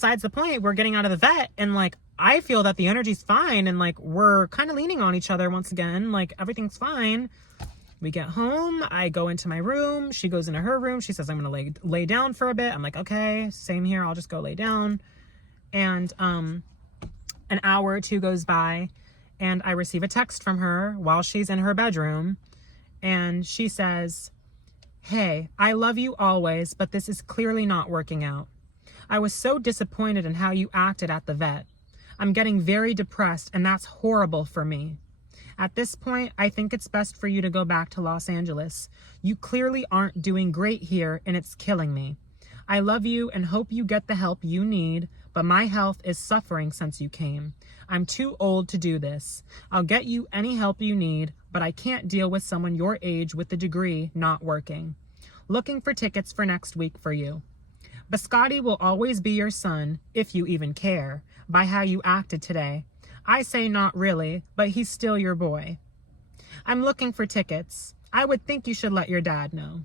besides the point, we're getting out of the vet and like, I feel that the energy's fine and like, we're kind of leaning on each other once again. Like everything's fine. We get home. I go into my room. She goes into her room. She says, I'm going to lay down for a bit. I'm like, okay, same here. I'll just go lay down. And, an hour or two goes by and I receive a text from her while she's in her bedroom. And she says, hey, I love you always, but this is clearly not working out. I was so disappointed in how you acted at the vet. I'm getting very depressed and that's horrible for me. At this point, I think it's best for you to go back to Los Angeles. You clearly aren't doing great here and it's killing me. I love you and hope you get the help you need, but my health is suffering since you came. I'm too old to do this. I'll get you any help you need, but I can't deal with someone your age with a degree not working. Looking for tickets for next week for you. Biscotti will always be your son, if you even care, by how you acted today. I say not really, but he's still your boy. I'm looking for tickets. I would think you should let your dad know.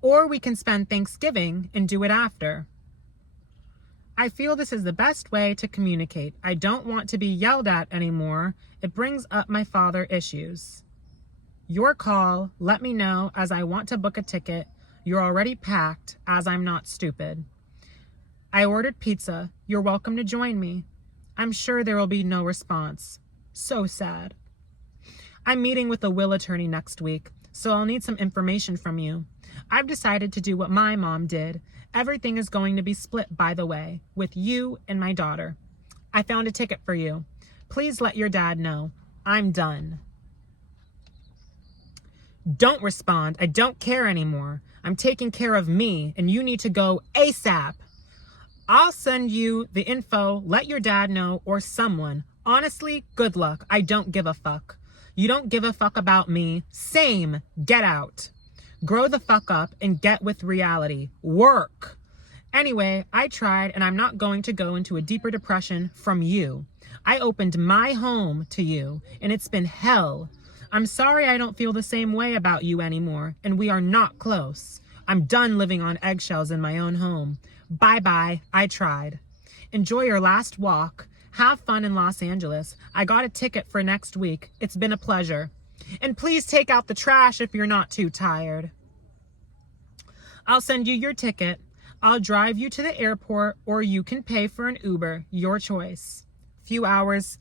Or we can spend Thanksgiving and do it after. I feel this is the best way to communicate. I don't want to be yelled at anymore. It brings up my father issues. Your call. Let me know as I want to book a ticket. You're already packed, as I'm not stupid. I ordered pizza. You're welcome to join me. I'm sure there will be no response. So sad. I'm meeting with a will attorney next week, so I'll need some information from you. I've decided to do what my mom did. Everything is going to be split, by the way, with you and my daughter. I found a ticket for you. Please let your dad know. I'm done. Don't respond. I don't care anymore. I'm taking care of me, and you need to go ASAP. I'll send you the info, let your dad know, or someone. Honestly, good luck. I don't give a fuck. You don't give a fuck about me. Same. Get out. Grow the fuck up and get with reality. Work. Anyway, I tried, and I'm not going to go into a deeper depression from you. I opened my home to you, and it's been hell. I'm sorry I don't feel the same way about you anymore, and we are not close. I'm done living on eggshells in my own home. Bye-bye. I tried. Enjoy your last walk. Have fun in Los Angeles. I got a ticket for next week. It's been a pleasure. And please take out the trash if you're not too tired. I'll send you your ticket. I'll drive you to the airport, or you can pay for an Uber. Your choice. A few hours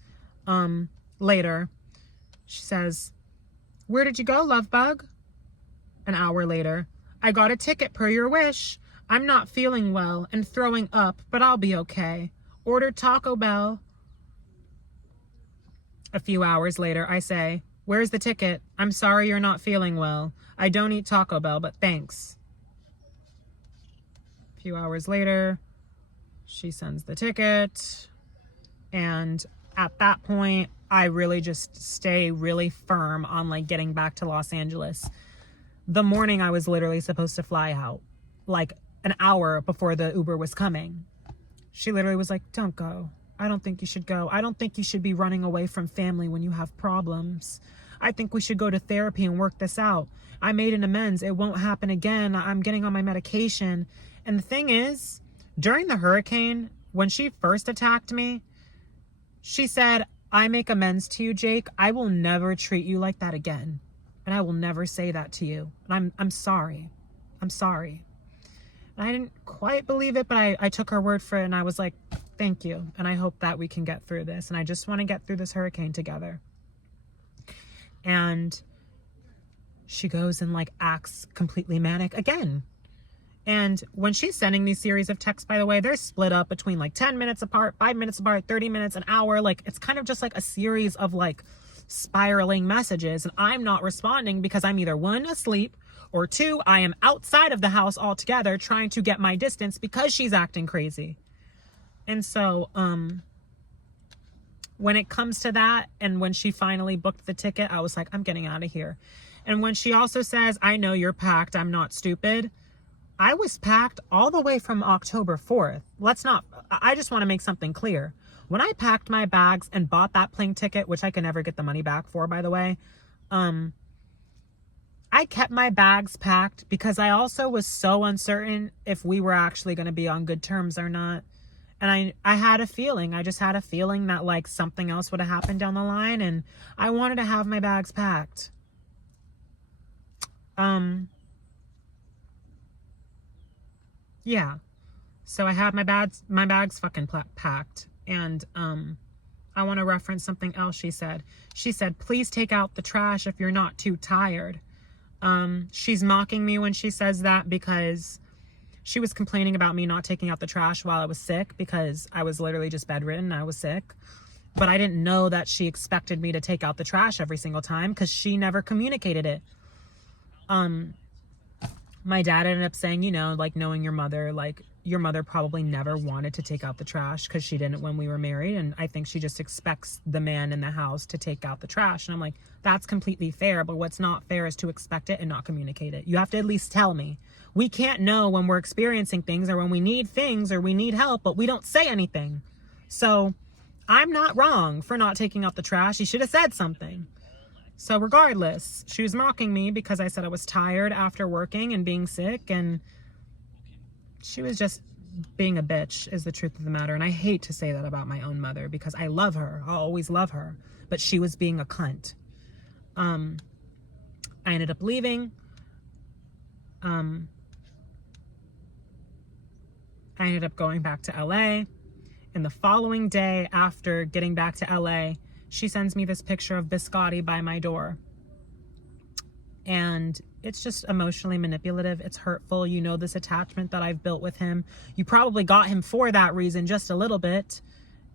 later, she says, where did you go, love bug? An hour later, I got a ticket per your wish. I'm not feeling well and throwing up, but I'll be okay. Ordered Taco Bell. A few hours later, I say, where's the ticket? I'm sorry you're not feeling well. I don't eat Taco Bell, but thanks. A few hours later, she sends the ticket. And at that point, I really just stay really firm on like getting back to Los Angeles. The morning I was literally supposed to fly out, like an hour before the Uber was coming. She literally was like, don't go. I don't think you should go. I don't think you should be running away from family when you have problems. I think we should go to therapy and work this out. I made an amends. It won't happen again. I'm getting on my medication. And the thing is, during the hurricane, when she first attacked me, she said, I make amends to you, Jake. I will never treat you like that again. And I will never say that to you. And I'm sorry. I'm sorry. And I didn't quite believe it, but I took her word for it. And I was like, thank you. And I hope that we can get through this. And I just want to get through this hurricane together. And she goes and like acts completely manic again. And when she's sending these series of texts, by the way, they're split up between like 10 minutes apart, 5 minutes apart, 30 minutes, an hour. Like it's kind of just like a series of like spiraling messages. And I'm not responding because I'm either one, asleep, or two, I am outside of the house altogether trying to get my distance because she's acting crazy. And so, when it comes to that, and when she finally booked the ticket, I was like, I'm getting out of here. And when she also says, I know you're packed, I'm not stupid. I was packed all the way from October 4th. I just want to make something clear. When I packed my bags and bought that plane ticket, which I can never get the money back for, by the way, I I kept my bags packed because I also was so uncertain if we were actually going to be on good terms or not. And I had a feeling. I just had a feeling that like something else would have happened down the line, and I wanted to have my bags packed. Yeah. So I had my bags fucking packed. And I want to reference something else she said. She said, please take out the trash if you're not too tired. She's mocking me when she says that because she was complaining about me not taking out the trash while I was sick because I was literally just bedridden. I was sick. But I didn't know that she expected me to take out the trash every single time because she never communicated it. My dad ended up saying, you know, like knowing your mother, like your mother probably never wanted to take out the trash because she didn't when we were married. And I think she just expects the man in the house to take out the trash. And I'm like, that's completely fair. But what's not fair is to expect it and not communicate it. You have to at least tell me. We can't know when we're experiencing things or when we need things or we need help, but we don't say anything. So I'm not wrong for not taking out the trash. You should have said something. So regardless, she was mocking me because I said I was tired after working and being sick, and she was just being a bitch is the truth of the matter. And I hate to say that about my own mother because I love her. I'll always love her. But she was being a cunt. I ended up leaving. I ended up going back to LA. And the following day after getting back to LA, she sends me this picture of Biscotti by my door. And it's just emotionally manipulative. It's hurtful. You know, this attachment that I've built with him. You probably got him for that reason, just a little bit.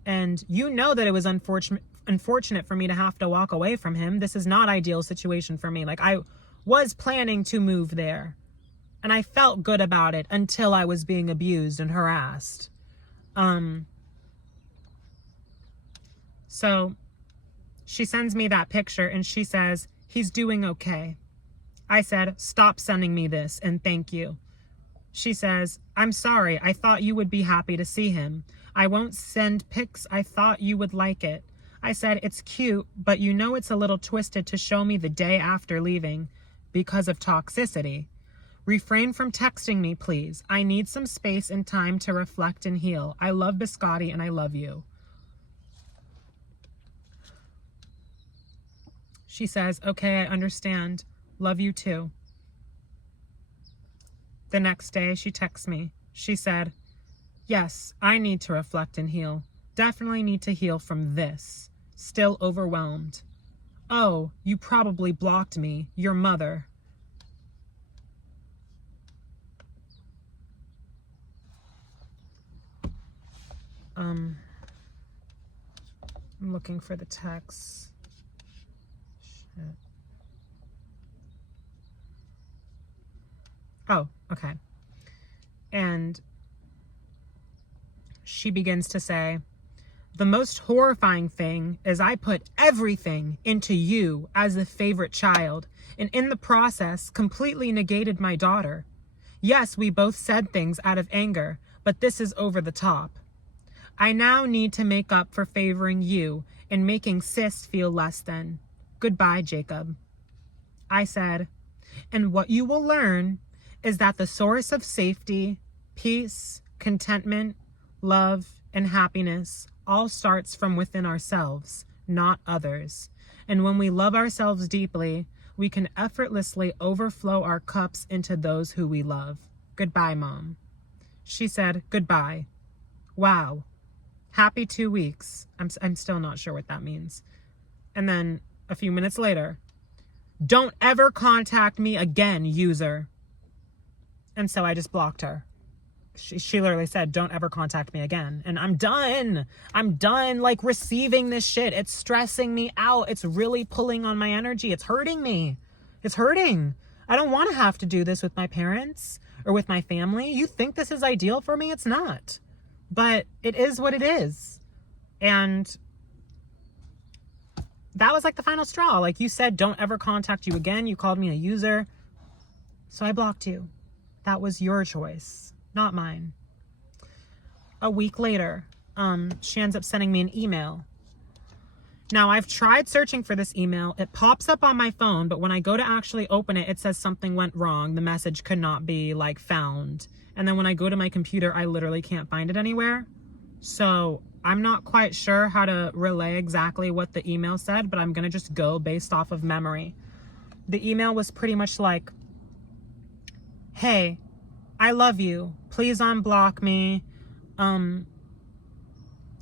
And you know that it was unfortunate for me to have to walk away from him. This is not ideal situation for me. Like, I was planning to move there. And I felt good about it until I was being abused and harassed. So she sends me that picture and she says, he's doing okay. I said, stop sending me this and thank you. She says, I'm sorry. I thought you would be happy to see him. I won't send pics. I thought you would like it. I said, it's cute, but you know it's a little twisted to show me the day after leaving because of toxicity. Refrain from texting me, please. I need some space and time to reflect and heal. I love Biscotti and I love you. She says, okay, I understand. Love you too. The next day, she texts me. She said, yes, I need to reflect and heal. Definitely need to heal from this. Still overwhelmed. Oh, you probably blocked me. Your mother. I'm looking for the text. Shit. Oh, okay. And she begins to say, the most horrifying thing is I put everything into you as the favorite child, and in the process completely negated my daughter. Yes, we both said things out of anger, but this is over the top. I now need to make up for favoring you and making sis feel less than. Goodbye, Jacob. I said, and what you will learn is that the source of safety, peace, contentment, love, and happiness all starts from within ourselves, not others. And when we love ourselves deeply, we can effortlessly overflow our cups into those who we love. Goodbye, Mom. She said, goodbye. Wow. Happy 2 weeks. I'm still not sure what that means. And then a few minutes later, don't ever contact me again, user. And so I just blocked her. She literally said, don't ever contact me again. And I'm done. I'm done like receiving this shit. It's stressing me out. It's really pulling on my energy. It's hurting me. It's hurting. I don't want to have to do this with my parents or with my family. You think this is ideal for me? It's not. But it is what it is. And that was like the final straw. Like you said, don't ever contact you again. You called me a user. So I blocked you. That was your choice, not mine. A week later, she ends up sending me an email. Now, I've tried searching for this email. It pops up on my phone, but when I go to actually open it, it says something went wrong. The message could not be like found. And then when I go to my computer, I literally can't find it anywhere. So I'm not quite sure how to relay exactly what the email said, but I'm going to just go based off of memory. The email was pretty much like, hey, I love you. Please unblock me.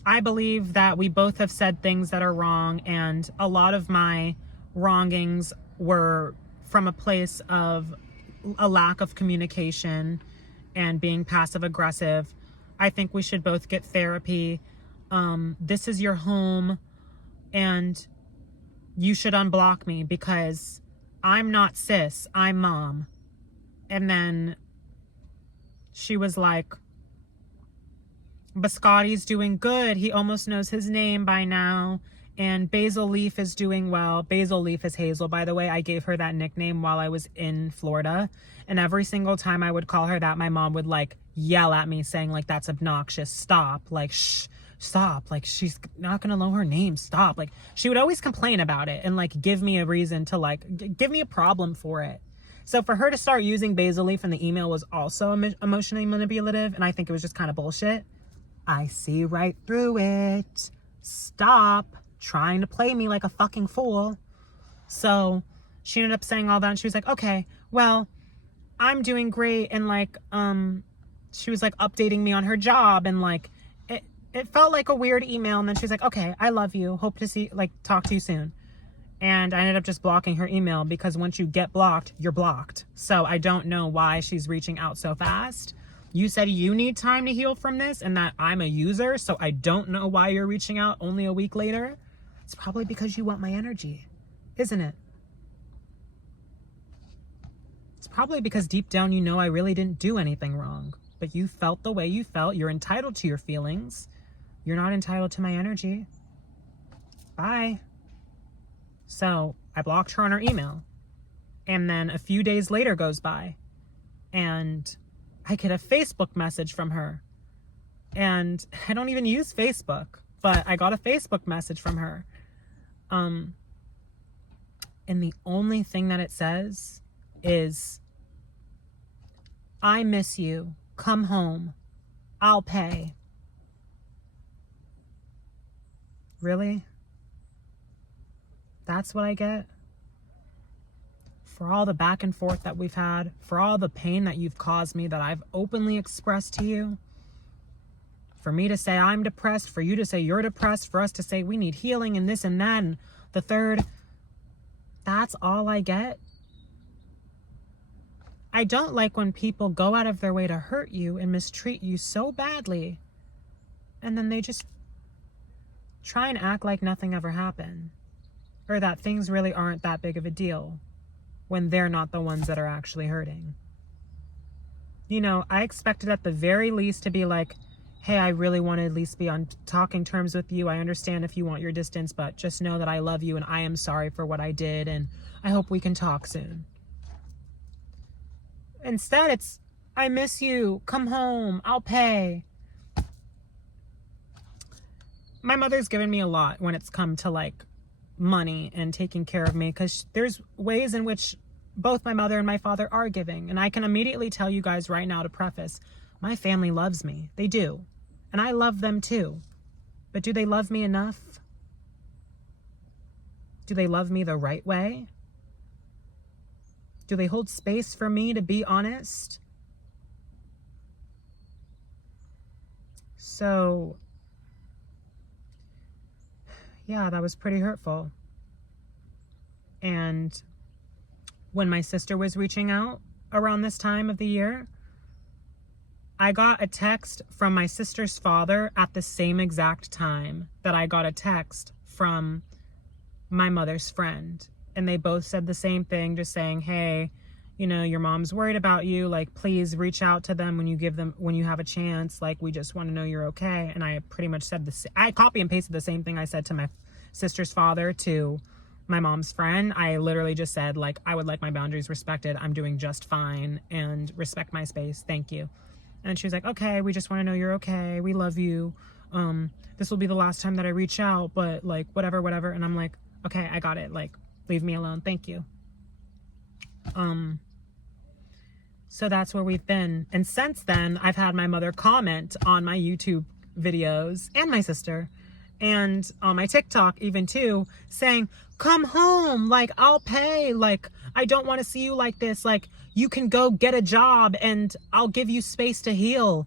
I believe that we both have said things that are wrong, and a lot of my wrongings were from a place of a lack of communication and being passive aggressive. I think we should both get therapy. This is your home, and you should unblock me because I'm not cis, I'm mom. And then she was like, Biscotti's doing good. He almost knows his name by now. And Basil Leaf is doing well. Basil Leaf is Hazel, by the way. I gave her that nickname while I was in Florida. And every single time I would call her that, my mom would like yell at me saying like, that's obnoxious. Stop. Like, shh, stop. Like, she's not going to know her name. Stop. Like, she would always complain about it and like give me a reason to like, give me a problem for it. So for her to start using Basil Leaf in the email was also emotionally manipulative. And I think it was just kind of bullshit. I see right through it. Stop trying to play me like a fucking fool. So she ended up saying all that, and she was like, okay, well, I'm doing great. And like, she was like updating me on her job, and like, it felt like a weird email. And then she was like, okay, I love you. Hope to talk to you soon. And I ended up just blocking her email because once you get blocked, you're blocked. So I don't know why she's reaching out so fast. You said you need time to heal from this and that I'm a user, so I don't know why you're reaching out only a week later. It's probably because you want my energy, isn't it? It's probably because deep down you know I really didn't do anything wrong, but you felt the way you felt. You're entitled to your feelings. You're not entitled to my energy. Bye. So I blocked her on her email. And then a few days later goes by, and I get a Facebook message from her. And I don't even use Facebook, but I got a Facebook message from her. And the only thing that it says is, I miss you. Come home. I'll pay. Really? That's what I get? For all the back and forth that we've had, for all the pain that you've caused me that I've openly expressed to you, for me to say I'm depressed, for you to say you're depressed, for us to say we need healing and this and that and the third, that's all I get? I don't like when people go out of their way to hurt you and mistreat you so badly, and then they just try and act like nothing ever happened, or that things really aren't that big of a deal when they're not the ones that are actually hurting. You know, I expected at the very least to be like, hey, I really want to at least be on talking terms with you. I understand if you want your distance, but just know that I love you and I am sorry for what I did, and I hope we can talk soon. Instead, it's, I miss you. Come home. I'll pay. My mother's given me a lot when it's come to like money and taking care of me, because there's ways in which both my mother and my father are giving. And I can immediately tell you guys right now to preface, my family loves me. They do. And I love them too. But do they love me enough? Do they love me the right way? Do they hold space for me to be honest? So, yeah, that was pretty hurtful. And when my sister was reaching out around this time of the year, I got a text from my sister's father at the same exact time that I got a text from my mother's friend. And they both said the same thing, just saying, hey, you know, your mom's worried about you. Like, please reach out to them when you have a chance. Like, we just want to know you're okay. And I pretty much said I copy and pasted the same thing I said to my sister's father to my mom's friend. I literally just said, like, I would like my boundaries respected. I'm doing just fine, and respect my space. Thank you. And she was like, okay, we just want to know you're okay. We love you. This will be the last time that I reach out, but like, whatever. And I'm like, okay, I got it. Like, leave me alone. Thank you. So that's where we've been. And since then, I've had my mother comment on my YouTube videos, and my sister, and on my TikTok even too, saying, come home, like, I'll pay, like, I don't want to see you like this, like, you can go get a job and I'll give you space to heal.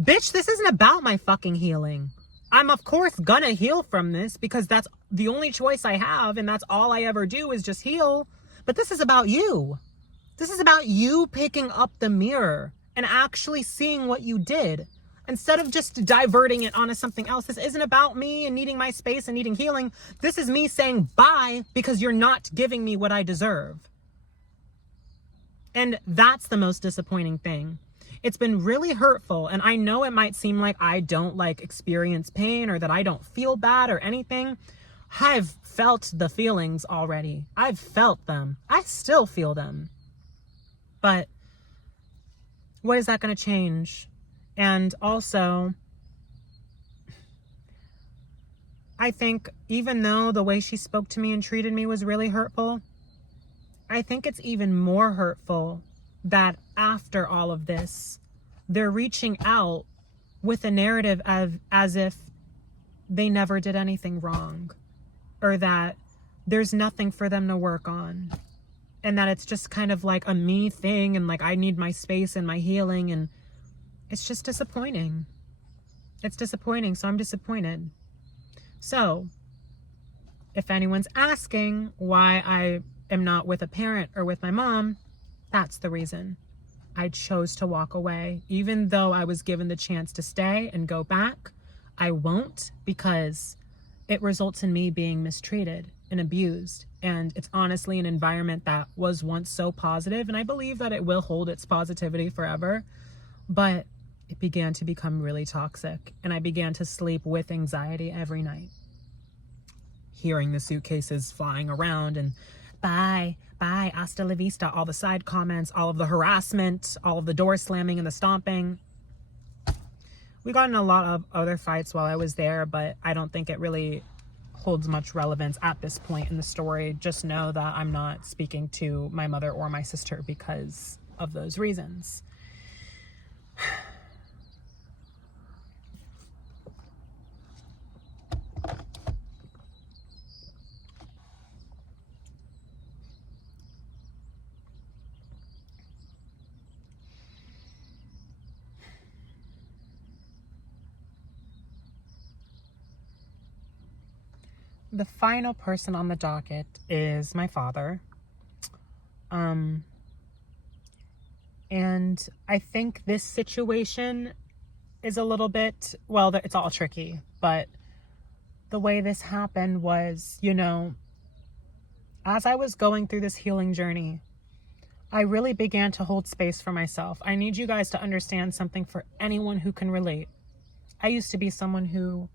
Bitch, this isn't about my fucking healing. I'm of course gonna heal from this because that's the only choice I have, and that's all I ever do is just heal. But this is about you. This is about you picking up the mirror and actually seeing what you did, instead of just diverting it onto something else. This isn't about me and needing my space and needing healing. This is me saying bye because you're not giving me what I deserve. And that's the most disappointing thing. It's been really hurtful. And I know it might seem like I don't like experience pain or that I don't feel bad or anything. I've felt the feelings already. I've felt them. I still feel them. But what is that going to change? And also, I think even though the way she spoke to me and treated me was really hurtful, I think it's even more hurtful that after all of this, they're reaching out with a narrative of as if they never did anything wrong, or that there's nothing for them to work on, and that it's just kind of like a me thing, and like I need my space and my healing, and it's just disappointing. It's disappointing, so I'm disappointed. So, if anyone's asking why I am not with a parent or with my mom, that's the reason. I chose to walk away. Even though I was given the chance to stay and go back, I won't, because it results in me being mistreated and abused. And it's honestly an environment that was once so positive, and I believe that it will hold its positivity forever. But it began to become really toxic, and I began to sleep with anxiety every night. Hearing the suitcases flying around and bye, hasta la vista, all the side comments, all of the harassment, all of the door slamming and the stomping. We got in a lot of other fights while I was there, but I don't think it really holds much relevance at this point in the story. Just know that I'm not speaking to my mother or my sister because of those reasons. The final person on the docket is my father. And I think this situation is a little bit, well, it's all tricky, but the way this happened was, as I was going through this healing journey, I really began to hold space for myself. I need you guys to understand something for anyone who can relate. I used to be someone who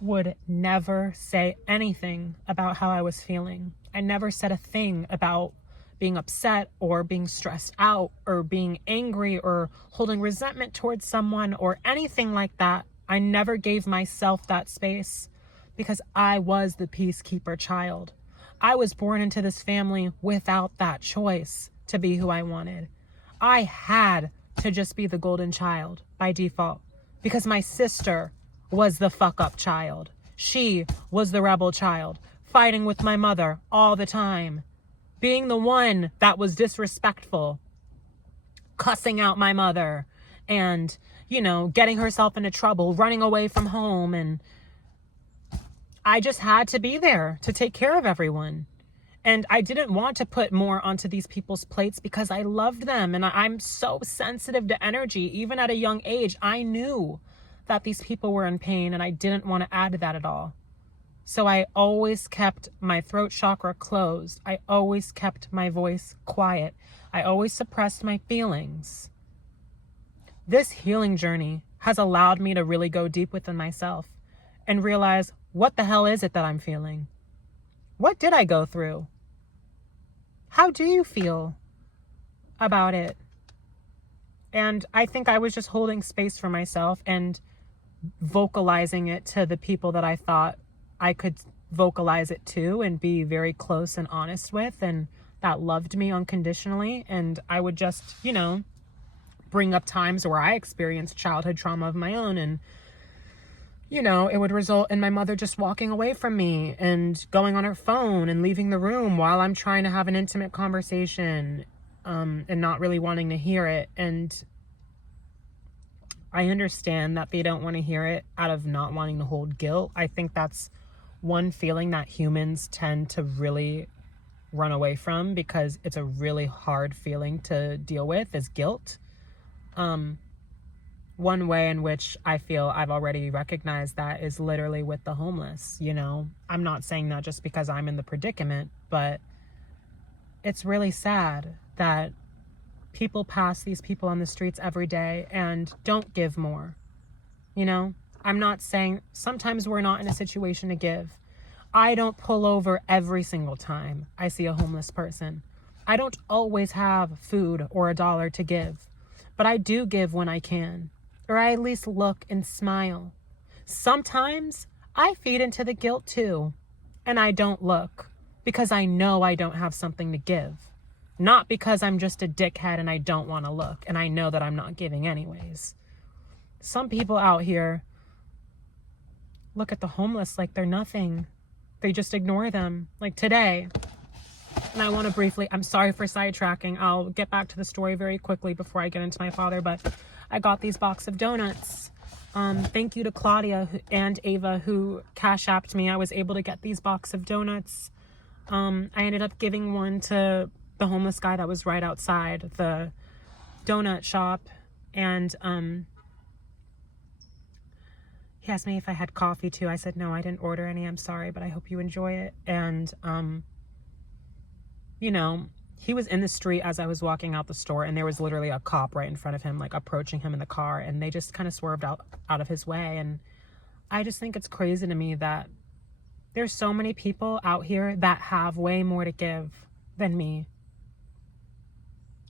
would never say anything about how I was feeling. I never said a thing about being upset or being stressed out or being angry or holding resentment towards someone or anything like that. I never gave myself that space because I was the peacekeeper child. I was born into this family without that choice to be who I wanted. I had to just be the golden child by default because my sister was the fuck up child. She was the rebel child, fighting with my mother all the time, being the one that was disrespectful, cussing out my mother, and, getting herself into trouble, running away from home. And I just had to be there to take care of everyone. And I didn't want to put more onto these people's plates because I loved them. And I'm so sensitive to energy. Even at a young age, I knew that these people were in pain, and I didn't want to add to that at all. So I always kept my throat chakra closed. I always kept my voice quiet. I always suppressed my feelings. This healing journey has allowed me to really go deep within myself and realize, what the hell is it that I'm feeling? What did I go through? How do you feel about it? And I think I was just holding space for myself, and vocalizing it to the people that I thought I could vocalize it to and be very close and honest with, and that loved me unconditionally. And I would just, you know, bring up times where I experienced childhood trauma of my own, and you know, it would result in my mother just walking away from me and going on her phone and leaving the room while I'm trying to have an intimate conversation, and not really wanting to hear it. And I understand that they don't want to hear it out of not wanting to hold guilt. I think that's one feeling that humans tend to really run away from, because it's a really hard feeling to deal with, is guilt. One way in which I feel I've already recognized that is literally with the homeless. You know, I'm not saying that just because I'm in the predicament, but it's really sad that people pass these people on the streets every day and don't give more. You know, I'm not saying, sometimes we're not in a situation to give. I don't pull over every single time I see a homeless person. I don't always have food or a dollar to give, but I do give when I can, or I at least look and smile. Sometimes I feed into the guilt too, and I don't look because I know I don't have something to give. Not because I'm just a dickhead and I don't want to look, and I know that I'm not giving anyways. Some people out here look at the homeless like they're nothing. They just ignore them. Like today, and I want to briefly, I'm sorry for sidetracking. I'll get back to the story very quickly before I get into my father, but I got these box of donuts. Thank you to Claudia and Ava who cash apped me. I was able to get these box of donuts. I ended up giving one to the homeless guy that was right outside the donut shop, and he asked me if I had coffee too. I said, no, I didn't order any. I'm sorry, but I hope you enjoy it. And, you know, he was in the street as I was walking out the store, and there was literally a cop right in front of him, like approaching him in the car, and they just kind of swerved out of his way. And I just think it's crazy to me that there's so many people out here that have way more to give than me,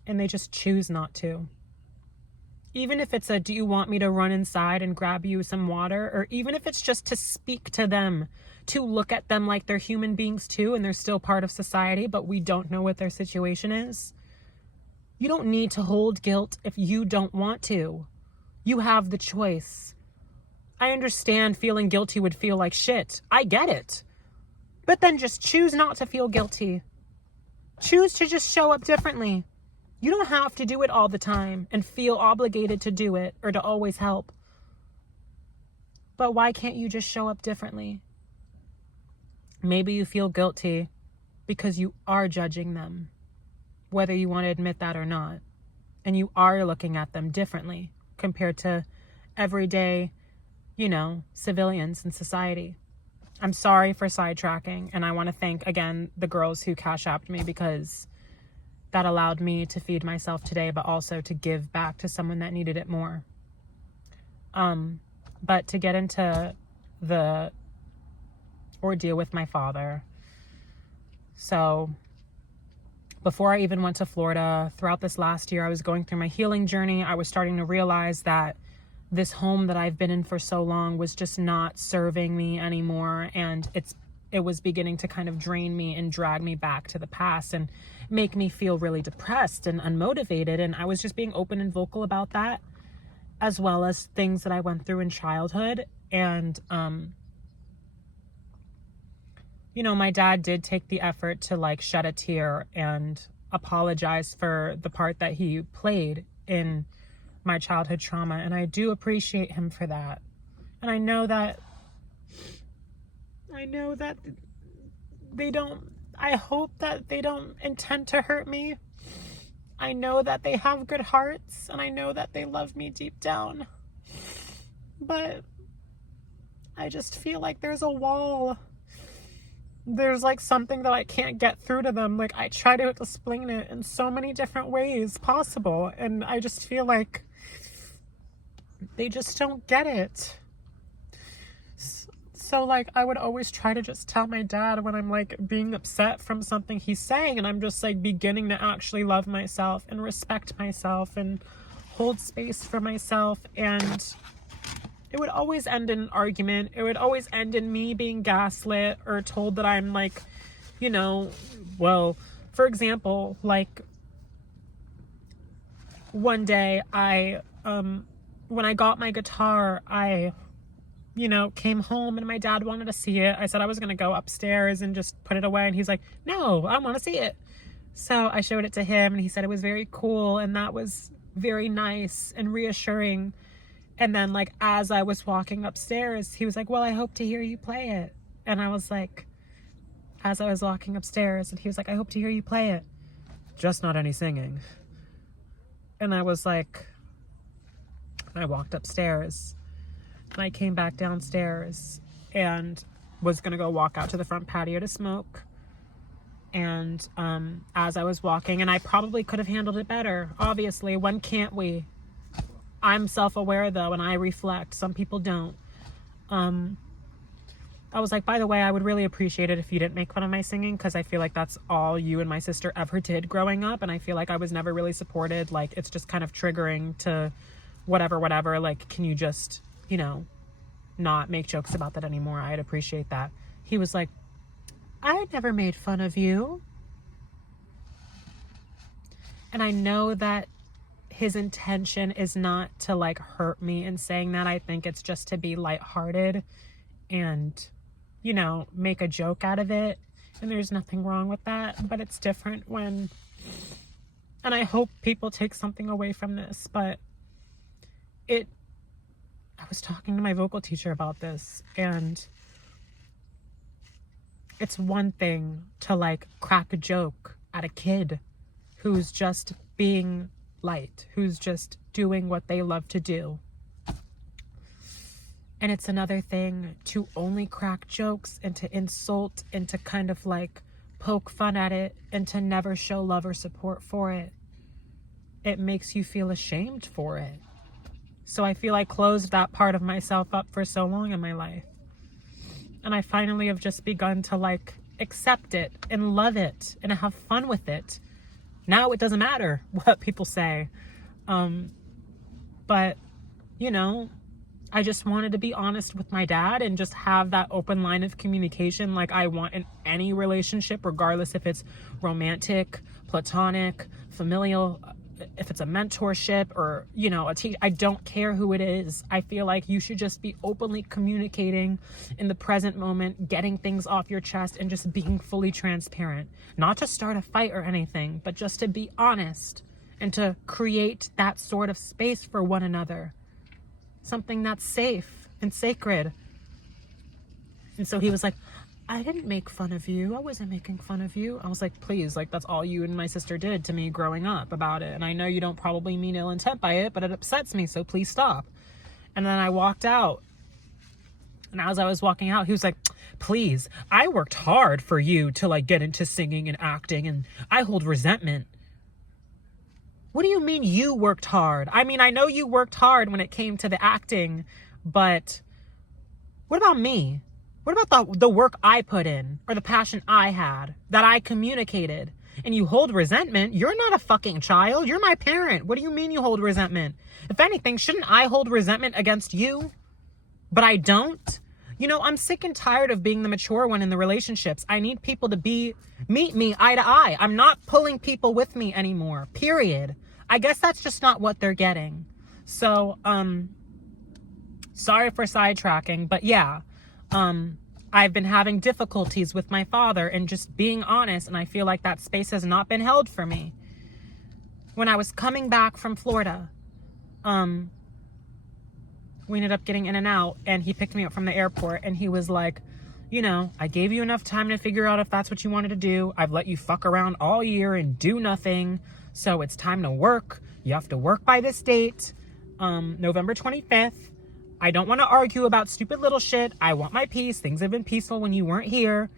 and they just choose not to. Even if it's a, do you want me to run inside and grab you some water? Or even if it's just to speak to them, to look at them like they're human beings too, and they're still part of society, but we don't know what their situation is. You don't need to hold guilt if you don't want to. You have the choice. I understand feeling guilty would feel like shit. I get it. But then just choose not to feel guilty. Choose to just show up differently. You don't have to do it all the time and feel obligated to do it or to always help. But why can't you just show up differently? Maybe you feel guilty because you are judging them, whether you want to admit that or not. And you are looking at them differently compared to everyday, you know, civilians in society. I'm sorry for sidetracking, and I want to thank again the girls who cash apped me, because that allowed me to feed myself today, but also to give back to someone that needed it more. But to get into the ordeal with my father. So before I even went to Florida, throughout this last year, I was going through my healing journey. I was starting to realize that this home that I've been in for so long was just not serving me anymore. And it was beginning to kind of drain me and drag me back to the past and make me feel really depressed and unmotivated. And I was just being open and vocal about that, as well as things that I went through in childhood. And, you know, my dad did take the effort to like shed a tear and apologize for the part that he played in my childhood trauma. And I do appreciate him for that. And I know that I hope that they don't intend to hurt me. I know that they have good hearts, and I know that they love me deep down. But I just feel like there's a wall. There's like something that I can't get through to them. Like I try to explain it in so many different ways possible, and I just feel like they just don't get it. So like I would always try to just tell my dad when I'm like being upset from something he's saying, and I'm just like beginning to actually love myself and respect myself and hold space for myself. And it would always end in an argument. It would always end in me being gaslit or told that I'm like, you know, well, for example, like one day when I got my guitar, I, you know, came home and my dad wanted to see it. I said I was going to go upstairs and just put it away. And he's like, no, I want to see it. So I showed it to him and he said it was very cool. And that was very nice and reassuring. And then like, as I was walking upstairs, he was like, well, I hope to hear you play it. And I was like, as I was walking upstairs, and he was like, I hope to hear you play it. Just not any singing. And I was like, I walked upstairs and I came back downstairs and was going to go walk out to the front patio to smoke. And as I was walking, and I probably could have handled it better, obviously, when can't we? I'm self-aware though, and I reflect. Some people don't. I was like, by the way, I would really appreciate it if you didn't make fun of my singing, because I feel like that's all you and my sister ever did growing up, and I feel like I was never really supported. Like, it's just kind of triggering to whatever, like, can you just, you know, not make jokes about that anymore? I'd appreciate that. He was like, I never made fun of you. And I know that his intention is not to like hurt me in saying that. I think it's just to be lighthearted and, you know, make a joke out of it. And there's nothing wrong with that, but it's different when, and I hope people take something away from this, but I was talking to my vocal teacher about this, and it's one thing to like crack a joke at a kid who's just being light, who's just doing what they love to do. And it's another thing to only crack jokes and to insult and to kind of like poke fun at it and to never show love or support for it. It makes you feel ashamed for it. So I feel I closed that part of myself up for so long in my life. And I finally have just begun to like accept it and love it and have fun with it. Now it doesn't matter what people say. But, you know, I just wanted to be honest with my dad and just have that open line of communication like I want in any relationship, regardless if it's romantic, platonic, familial, if it's a mentorship or, you know, a teacher. I don't care who it is. I feel like you should just be openly communicating in the present moment, getting things off your chest and just being fully transparent. Not to start a fight or anything, but just to be honest and to create that sort of space for one another. Something that's safe and sacred. And so he was like, I didn't make fun of you. I wasn't making fun of you. I was like, please, like that's all you and my sister did to me growing up about it. And I know you don't probably mean ill intent by it, but it upsets me. So please stop. And then I walked out. And as I was walking out, he was like, please, I worked hard for you to like get into singing and acting, and I hold resentment. What do you mean you worked hard? I mean, I know you worked hard when it came to the acting, but what about me? What about the work I put in or the passion I had that I communicated? And you hold resentment? You're not a fucking child. You're my parent. What do you mean you hold resentment? If anything, shouldn't I hold resentment against you? But I don't. You know, I'm sick and tired of being the mature one in the relationships. I need people to meet me eye to eye. I'm not pulling people with me anymore, period. I guess that's just not what they're getting. So, sorry for sidetracking, but yeah, I've been having difficulties with my father and just being honest, and I feel like that space has not been held for me. When I was coming back from Florida, we ended up getting in and out, and he picked me up from the airport, and he was like, you know, I gave you enough time to figure out if that's what you wanted to do. I've let you fuck around all year and do nothing. So it's time to work. You have to work by this date, November 25th. I don't want to argue about stupid little shit. I want my peace. Things have been peaceful when you weren't here.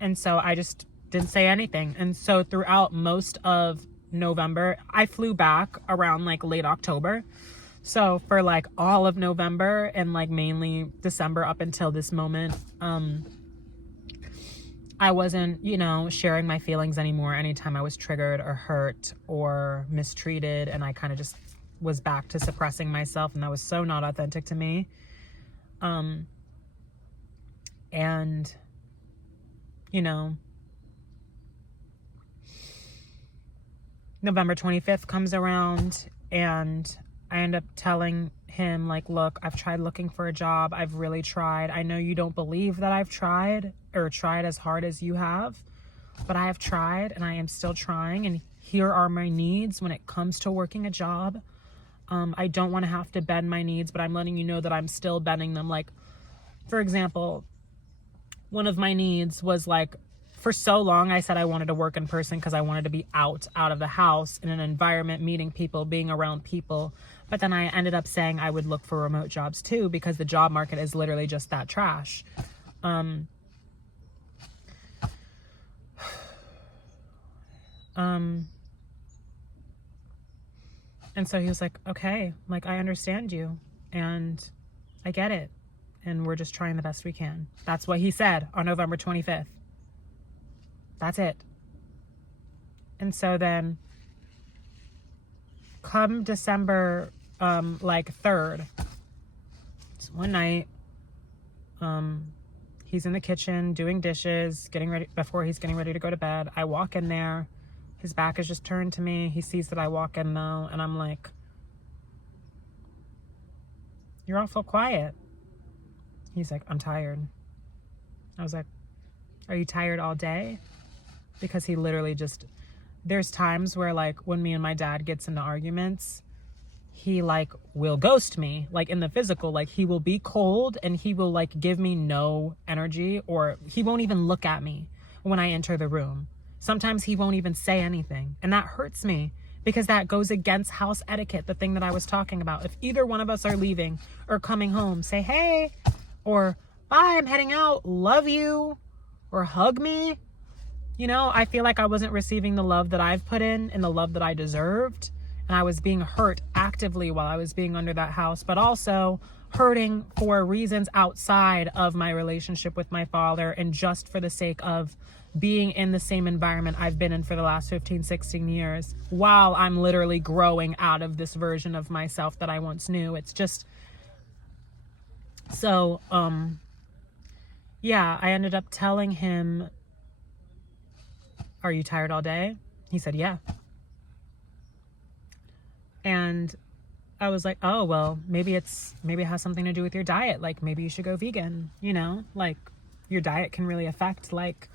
And so I just didn't say anything. And so throughout most of November, I flew back around like late October. So for like all of November and like mainly December up until this moment, I wasn't, you know, sharing my feelings anymore anytime I was triggered or hurt or mistreated. And I kind of just was back to suppressing myself, and that was so not authentic to me. And, you know, November 25th comes around, and I end up telling him, like, look, I've tried looking for a job. I've really tried. I know you don't believe that I've tried or tried as hard as you have, but I have tried, and I am still trying. And here are my needs when it comes to working a job. I don't want to have to bend my needs, but I'm letting you know that I'm still bending them. Like, for example, one of my needs was, like, for so long I said I wanted to work in person because I wanted to be out of the house in an environment, meeting people, being around people. But then I ended up saying I would look for remote jobs too, because the job market is literally just that trash. And so he was like, okay, like, I understand you and I get it. And we're just trying the best we can. That's what he said on November 25th. That's it. And so then come December, like 3rd, it's one night, he's in the kitchen doing dishes, getting ready, before he's getting ready to go to bed. I walk in there. His back is just turned to me. He sees that I walk in though. And I'm like, you're awful quiet. He's like, I'm tired. I was like, are you tired all day? Because he literally just, there's times where, like, when me and my dad gets into arguments, he, like, will ghost me, like, in the physical. Like, he will be cold and he will, like, give me no energy, or he won't even look at me when I enter the room. Sometimes he won't even say anything. And that hurts me because that goes against house etiquette, the thing that I was talking about. If either one of us are leaving or coming home, say, hey, or bye, I'm heading out, love you, or hug me. You know, I feel like I wasn't receiving the love that I've put in and the love that I deserved. And I was being hurt actively while I was being under that house, but also hurting for reasons outside of my relationship with my father, and just for the sake of being in the same environment I've been in for the last 15, 16 years, while I'm literally growing out of this version of myself that I once knew. It's just, so, yeah, I ended up telling him, are you tired all day? He said, yeah. And I was like, oh, well, maybe it has something to do with your diet. Like, maybe you should go vegan, you know, like, your diet can really affect, like,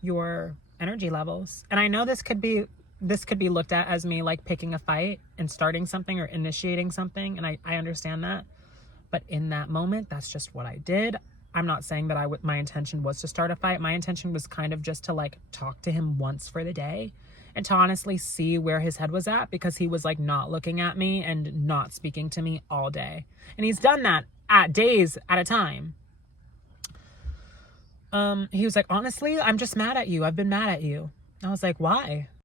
your energy levels. And I know this could be looked at as me, like, picking a fight and starting something or initiating something. And I understand that. But in that moment, that's just what I did. I'm not saying that my intention was to start a fight. My intention was kind of just to, like, talk to him once for the day and to honestly see where his head was at, because he was, like, not looking at me and not speaking to me all day. And he's done that at days at a time. He was like, honestly, I'm just mad at you. I've been mad at you. I was like, why?